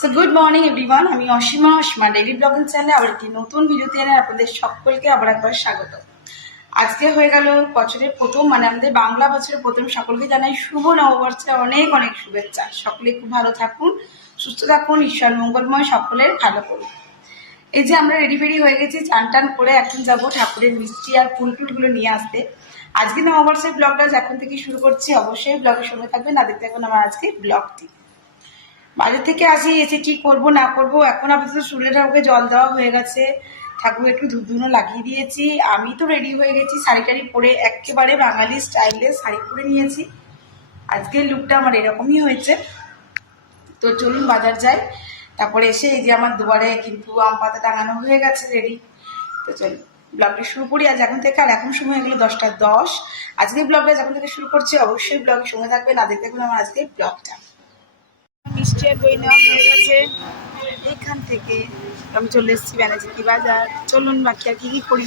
So good morning everyone, আমি Asima daily blogging চ্যানেলে আবার একটি নতুন ভিডিওতে এনে আপনাদের সকলকে আবার একবার স্বাগত। আজকে হয়ে গেল বছরের প্রথম, মানে আমাদের বাংলা বছরের প্রথম। সকলকে জানাই শুভ নববর্ষে অনেক অনেক শুভেচ্ছা। সকলে খুব ভালো থাকুন, সুস্থ থাকুন, ঈশ্বর মঙ্গলময় সকলের ভালো করুন। এই যে আমরা রেডি ফেডি হয়ে গেছি, চান টান করে এখন যাবো ঠাকুরের মিষ্টি আর ফুল টুলগুলো নিয়ে আসতে। আজকে নববর্ষের ব্লগটা এখন থেকে শুরু করছি, অবশ্যই ব্লগের সঙ্গে থাকবেন। না দেখতে থাকুন আমার আজকে ব্লগটি। বাড়ি থেকে আসি, এসে কি করব না করব, এখন আপাতত সূর্য ঠাকুরকে জল দেওয়া হয়ে গেছে, ঠাকুর একটু ধূপ ধুনো লাগিয়ে দিয়েছি। আমি তো রেডি হয়ে গেছি, শাড়ি টাড়ি পরে একেবারে বাঙালি স্টাইলে শাড়ি পরে নিয়েছি। আজকের লুকটা আমার এরকমই হয়েছে। তো চলুন বাজার যাই, তারপরে এসে এই যে আমার দুয়ারে কিন্তু আম পাতা টাঙানো হয়ে গেছে রেডি। তো চলুন ব্লগটা শুরু করি আজ এখন থেকে। আর এখন সময় হয়ে গেলো 10টা 10। আজকে ব্লগটা যখন থেকে শুরু করছি, অবশ্যই ব্লগের সঙ্গে থাকবে। না দেখতে থাকুন আমার আজকে ব্লগটা। মিষ্টি আর দই নেওয়া হয়ে গেছে এখান থেকে। আমি চলে এসেছি ব্যানার্জি বাজার। চলুন বাকি আর কি করি।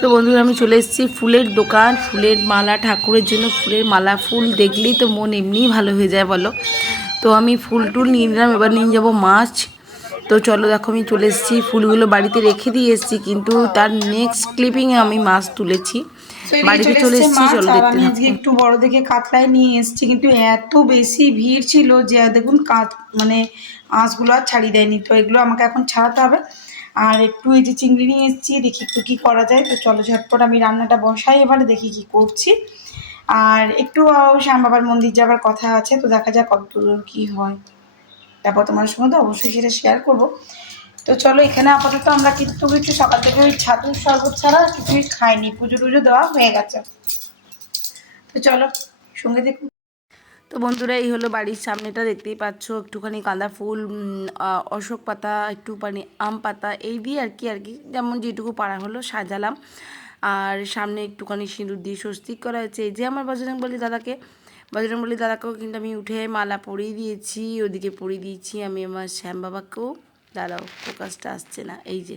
তো বন্ধুরা, আমি চলে এসেছি ফুলের দোকান, ফুলের মালা, ঠাকুরের জন্য ফুলের মালা। ফুল দেখলেই তো মন এমনিই ভালো হয়ে যায় বলো। তো আমি ফুল টুল নিয়ে নিলাম, এবার নিয়ে যাবো মাছ। তো চলো দেখো, আমি চলে এসেছি, ফুলগুলো বাড়িতে রেখে দিয়ে এসেছি, কিন্তু তার নেক্সট ক্লিপিংয়ে আমি মাছ তুলেছি। বাড়িতে চলে এসেছি, চলো দেখতে থাকো। আজকে একটু বড় দেখে কাতলাই নিয়ে এসেছি, কিন্তু এত বেশি ভিড় ছিল যে দেখুন মানে আঁশগুলো আর ছাড়িয়ে দেয়নি। তো এগুলো আমাকে এখন ছাড়াতে হবে। আর একটু এই যে চিংড়ি নিয়ে এসেছি, দেখি একটু কী করা যায়। তো চলো ঝটপট আমি রান্নাটা বসাই, এবারে দেখি কি করছি। আর একটু শ্যাম বাবার মন্দির যাবার কথা আছে, তো দেখা যাক কতদূর কী হয়। তারপর তোমার সঙ্গে তো অবশ্যই সেটা শেয়ার করবো। তো চলো, এখানে আপাতত আমরা কিন্তু একটু সকাল থেকে ওই ছাতুর শরবত ছাড়া কিছুই খাইনি, পুজো টুজো দেওয়া হয়ে গেছে। তো চলো সঙ্গে দেখুন। তো বন্ধুরা, এই হলো বাড়ির সামনেটা, দেখতেই পাচ্ছ। একটুখানি গাঁদা ফুল, অশোক পাতা, একটুখানি আম পাতা, এই দিয়ে আর কি যেমন যেটুকু পারা হলো সাজালাম। আর সামনে একটুখানি সিঁদুর দিয়ে স্বস্তিক করা হয়েছে। এই যে আমার বজরংবলী দাদাকেও কিন্তু আমি উঠে মালা পরিয়ে দিয়েছি, ওদিকে পরিয়ে দিয়েছি আমি আমার শ্যাম বাবাকেও। দাঁড়াও, ফোকাসটা আসছে না, এই যে।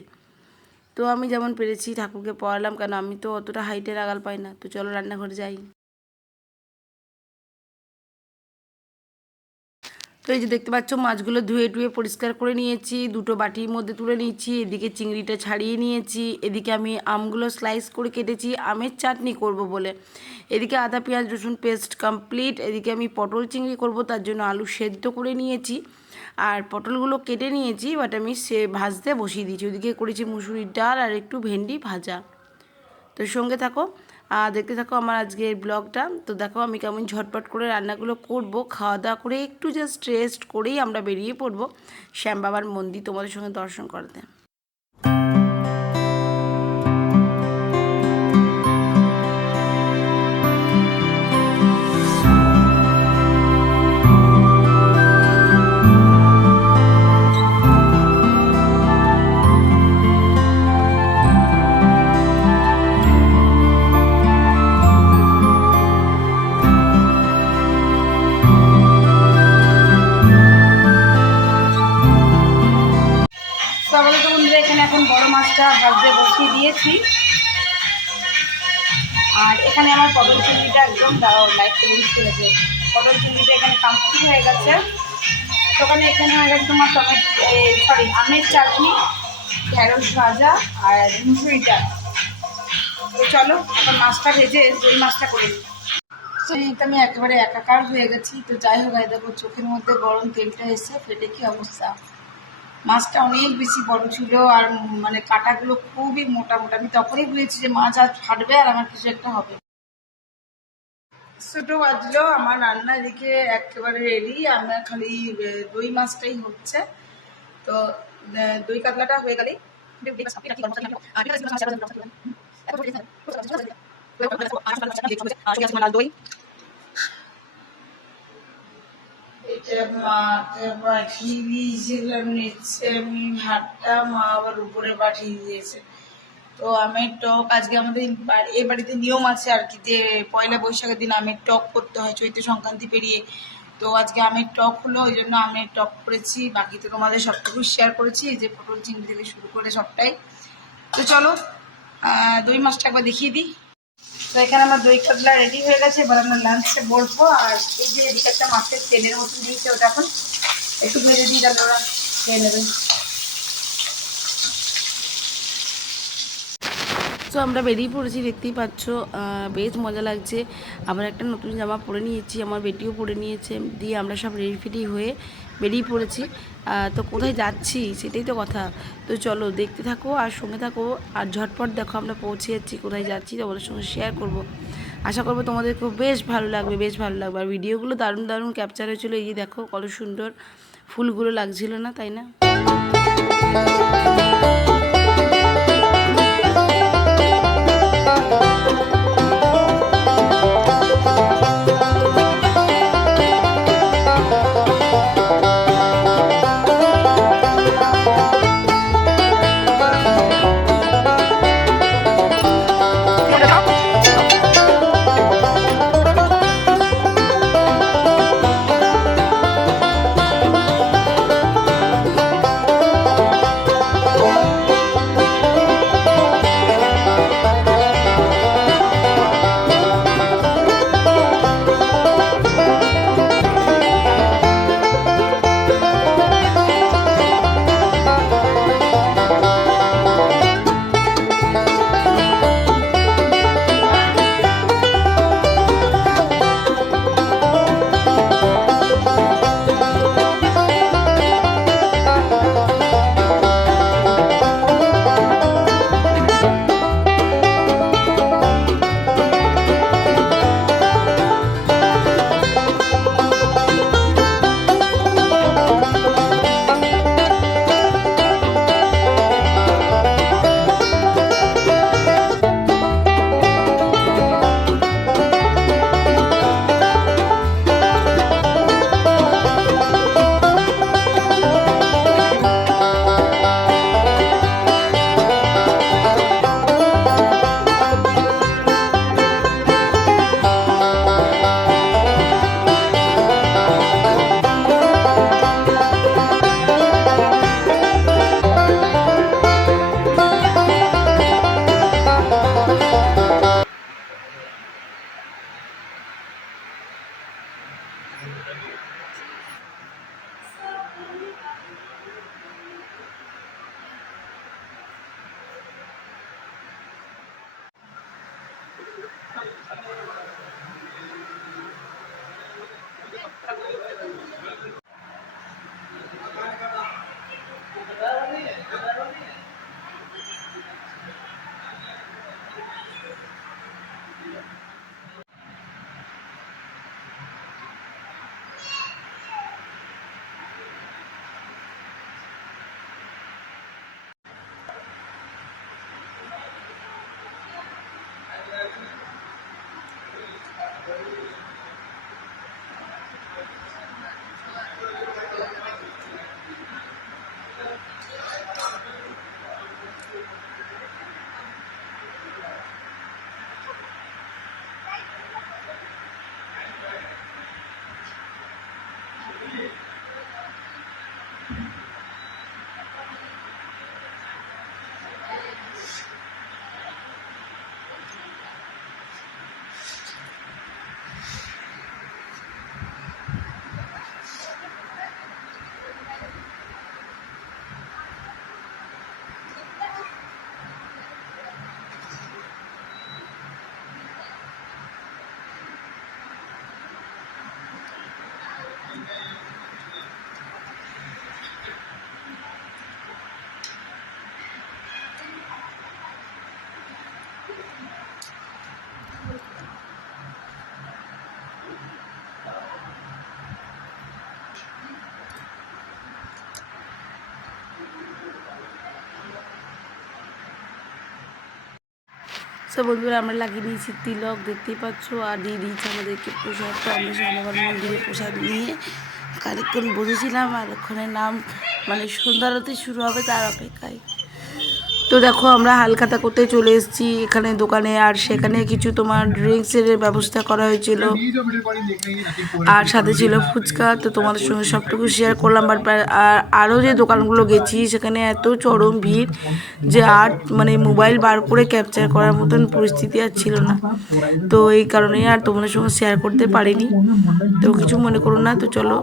তো আমি যেমন পেরেছি ঠাকুরকে পড়ালাম, কেন আমি তো অতটা হাইটের আগাল পাই না। তো চলো রান্নাঘরে যাই। তো এই যে দেখতে পাচ্ছ, মাছগুলো ধুয়ে টুয়ে পরিষ্কার করে নিয়েছি, দুটো বাটির মধ্যে তুলে নিয়েছি। এদিকে চিংড়িটা ছাড়িয়ে নিয়েছি, এদিকে আমি আমগুলো স্লাইস করে কেটেছি আমের চাটনি করব বলে। এদিকে আদা পেঁয়াজ রসুন পেস্ট কমপ্লিট। এদিকে আমি পটল চিংড়ি করব, তার জন্য আলু সেদ্ধ করে নিয়েছি আর পটলগুলো কেটে নিয়েছি, বাট আমি ভাজতে বসিয়ে দিয়েছি। ওদিকে করেছি মুসুরির ডাল আর একটু ভেন্ডি ভাজা। তো সঙ্গে থাকো, দেখতে থাকো আমার আজকের ব্লগটা। তো দেখো আমি কেমন ঝটপট করে রান্নাগুলো করব। খাওয়া দাওয়া করে একটু জাস্ট রেস্ট করেই আমরা বেরিয়ে পড়বো শ্যাম বাবার মন্দির তোমাদের সঙ্গে দর্শন করতে। তাহলে তো বন্ধুরা, এখানে এখন বড় মাছটা ভাজতে বসিয়ে দিয়েছি। আর এখানে আমার পটল চিংড়িটা একদম লাইট মিষ্টি হয়েছে। পটল চিংড়িটা এখানে কমপ্লিট হয়ে গেছে। ওখানে এখানে হয়ে গেছে তোমার আমের চাটনি, ঢেঁড়স ভাজা আর মুসুরিটা। তো চলো এখন মাছটা ভেজে ওই মাছটা করে নিই। তো আমি একেবারে একাকার হয়ে গেছি। তো যাই হোক, দেখো চোখের মধ্যে গরম তেলটা এসে ফেটে কি অবস্থা। মাছটা অনেক বেশি বড় ছিল, আর মানে কাঁটাগুলো খুবই মোটা মোটা। আমি তখনই বুঝেছি যে মাছ আজ ফাটবে আর আমার কিছু একটা হবে। ছোটো বাজলো, আমার রান্না এদিকে একেবারে রেডি। আমার খালি দই মাছটাই হচ্ছে। তো দই কাতলাটা হয়ে গেলেই দই এটা মাকে পাঠিয়ে দিয়েছিলাম নিচ্ছে, আমি ভাতটা মা আবার উপরে পাঠিয়ে দিয়েছে। তো আমের টক আজকে আমাদের এই বাড়িতে নিয়ম আছে আর কি, যে পয়লা বৈশাখের দিন আমের টক করতে হয়, চৈত্র সংক্রান্তি পেরিয়ে। তো আজকে আমের টক হলো, ওই জন্য আমের টক করেছি। বাকি তো তোমাদের সবটুকু শেয়ার করেছি, যে পটল চিংড়ি থেকে শুরু করে সবটাই। তো চলো দই মাছটা একবার দেখিয়ে দিই। তো এখানে আমার দই কাতলা রেডি হয়ে গেছে, এবার আমরা লাঞ্চে বসবো। আর এই যে এদিকে একটা মাছের তেলের মতন দিয়েছে, ওটা এখন একটু ভেজে দিই, তাহলে ওরা খেয়ে নেবে। তো আমরা বেরিয়ে পড়েছি, দেখতেই পাচ্ছ, বেশ মজা লাগছে। আবার একটা নতুন জামা পরে নিয়েছি, আমার বেটিও পরে নিয়েছে, দিয়ে আমরা সব রেডি ফেডি হয়ে বেরিয়ে পড়েছি। তো কোথায় যাচ্ছি সেটাই তো কথা। তো চলো দেখতে থাকো আর সঙ্গে থাকো, আর ঝটপট দেখো আমরা পৌঁছে যাচ্ছি, কোথায় যাচ্ছি তোমাদের সঙ্গে শেয়ার করব। আশা করবো তোমাদের খুব বেশ ভালো লাগবে, বেশ ভালো লাগবে। আর ভিডিওগুলো দারুণ দারুণ ক্যাপচার হয়েছিলো। এই যে দেখো কত সুন্দর ফুলগুলো লাগছিল না, তাই না? সো বন্ধুরা, আমরা লাগিয়ে দিয়েছি তিলক, দেখতেই পাচ্ছ, আর দিয়ে দিয়েছি আমাদেরকে প্রসাদ। তো আমরা শ্যামবাবার মন্দিরে প্রসাদ নিয়ে খানিকক্ষণ বসেছিলাম, আর ওখানে নাম মানে সন্ধ্যা আরতি শুরু হবে তার অপেক্ষায়। তো দেখো আমরা হালখাতা করতে চলে এসেছি এখানে দোকানে, আর সেখানে কিছু তোমার ড্রিঙ্কসের ব্যবস্থা করা হয়েছিল, আর সাথে ছিল ফুচকা। তো তোমাদের সঙ্গে সবটুকু শেয়ার করলাম। বাট আর আরও যে দোকানগুলো গেছি সেখানে এত চরম ভিড় যে আর মানে মোবাইল বার করে ক্যাপচার করার মতন পরিস্থিতি আর ছিল না। তো এই কারণেই আর তোমাদের সঙ্গে শেয়ার করতে পারিনি, তো কিছু মনে করো না। তো চলো।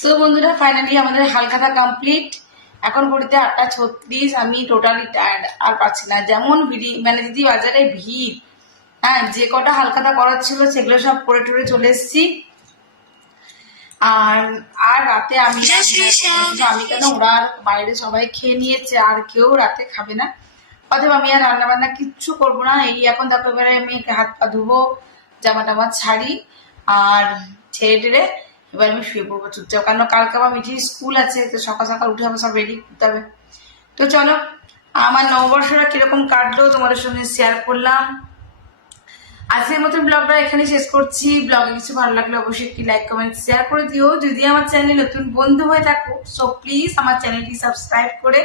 সো বন্ধুরা, ফাইনালি আমাদের হালখাতা কমপ্লিট। এখন ঘড়িতে 8:36। আমি টোটালি টায়ার্ড, আর পাচ্ছি না। যেমন মানে দিদি বাজারে ভিড়, হ্যাঁ, যে কটা হালখাতা করার ছিল সেগুলো সব করে টরে চলে এসেছি। আর আর রাতে আমি আমি কেন, ওরা বাইরে সবাই খেয়ে নিয়েছে, আর কেউ রাতে খাবে না। অথবা আমি আর রান্না বান্না কিচ্ছু করবো না। এই এখন দেখো এবারে আমি হাত পা ধুবো, জামা টামা ছাড়ি, আর ছেড়ে টেড়ে এবার আমি শুয়ে পড়বো চুপচাপ, কারণ কালকে আমার মিঠির স্কুল আছে। তো সকাল সকাল উঠে আমার সব রেডি করতে হবে। তো চলো, আমার নববর্ষটা কিরকম কাটলো তোমাদের সঙ্গে শেয়ার করলাম। আজকের মতন ব্লগটা এখানে শেষ করছি। ব্লগে কিছু ভালো লাগলে অবশ্যই একটি লাইক কমেন্ট শেয়ার করে দিও। যদি আমার চ্যানেলে নতুন বন্ধু হয়ে থাকো, সো প্লিজ আমার চ্যানেলটি সাবস্ক্রাইব করে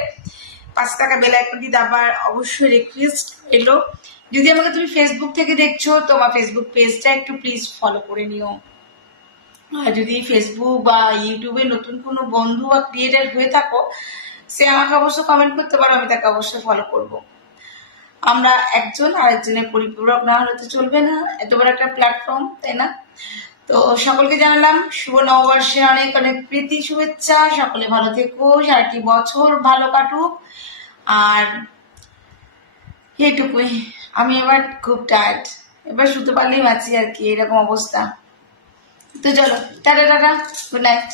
5 টাকা বেল আইকনটি দাবার অবশ্যই রিকোয়েস্ট এলো। যদি আমাকে তুমি ফেসবুক থেকে দেখছো, তো আমার ফেসবুক পেজটা একটু প্লিজ ফলো করে নিও। আর যদি ফেসবুক বা ইউটিউবে নতুন কোনো বন্ধু বা ক্রিয়েটার হয়ে থাকো, সে আমাকে অবশ্যই কমেন্ট করতে পারো, আমি তাকে অবশ্যই ফলো করবো। আমরা একজন আরেকজনের পরিপূরক না হলে তো চলবে না, এত বড় একটা প্ল্যাটফর্ম, তাই না? তো সকলকে জানালাম শুভ নববর্ষের অনেক অনেক প্রীতি শুভেচ্ছা। সকলে ভালো থেকো, সারাটি বছর ভালো কাটুক। আর এইটুকুই। আমি এবার খুব টায়ার্ড, এবার শুতে পারলেই বাঁচি আর কি, এরকম অবস্থা। তো চলো, টাটা টাটা, গুড নাইট।